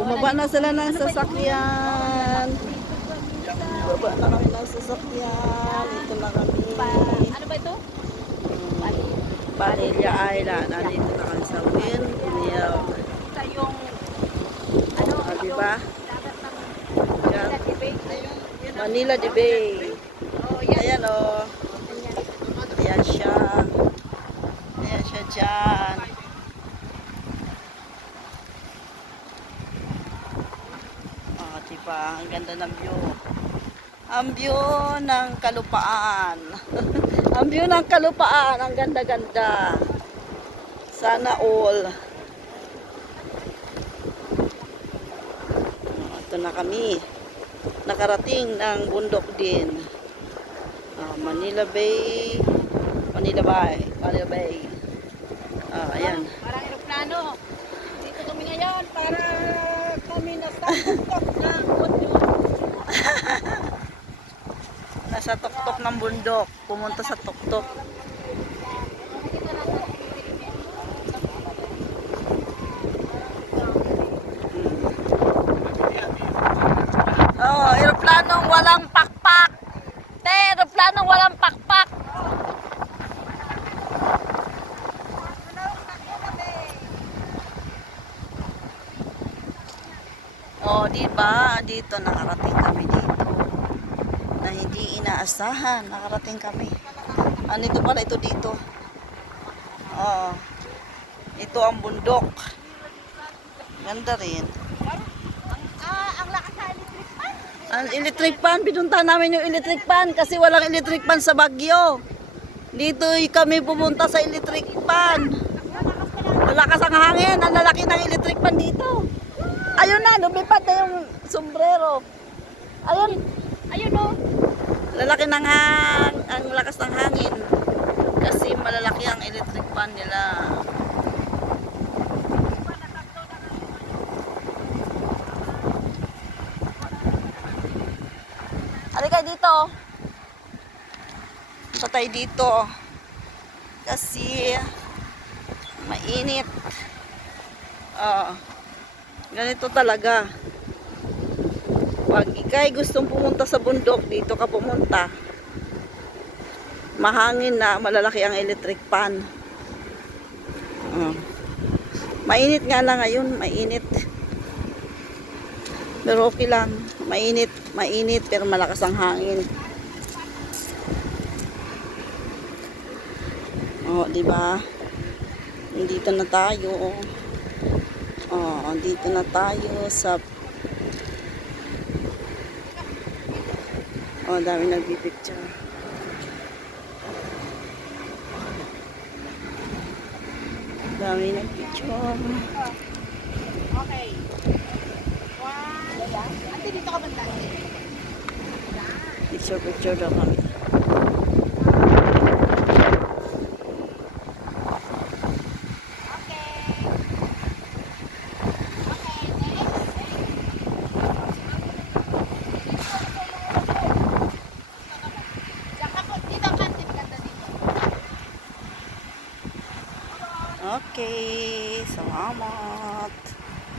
Bumaba na sila ng sasakyan. Bumaba na kami ng sasakyan. Ito na kami. Ano ba ito? Vanilla Island. Nandito na kami sa Windmill. Ito yung ano? Diba? Dagat ng Yan. Tibet. Manila de Bay. Oh, yan. Ayan o. Ayan siya. Ayan siya dyan. Diba? Ang ganda ng view. Ang view ng kalupaan. Ang view ng kalupaan. Ang ganda-ganda. Sana all. Ito na kami. Nakarating ng bundok din. Manila Bay. Manila Bay. Manila Bay. Ayan. Parang aeroplano. Dito kami ngayon para kami nasa tuktok ng bundok. Nasa tuktok ng bundok. Pumunta sa tuktok. Aeroplanong walang pakpak. Aeroplanong walang pakpak. Diba? Dito nakarating kami dito. Na hindi inaasahan. Nakarating kami. Ito pala ito dito. Ito ang bundok. Ganda rin. Ang lakas sa electric fan. Ang electric fan, pinunta namin yung electric fan kasi walang electric fan sa Baguio. Dito kami pumunta sa electric fan. Malakas ang hangin, ang lalaki ng electric fan dito. Ayun na, lumipad na yung sombrero. Ayun. Ayun o. Lalaki ng ang lakas ng hangin. Kasi malalaki ang electric fan nila. Halika dito. Punta tayo dito. Kasi mainit. Ganito talaga. Pag ikay gustong pumunta sa bundok, dito ka pumunta. Mahangin na, malalaki ang electric fan. Mainit nga lang ngayon, mainit. Pero okay lang. Mainit pero malakas ang hangin. Di ba? Dito na tayo. Dito na tayo sa dami nagpipicture. Dami nagpicture. Okay. Ate, dito ka banda. Picture daw kami.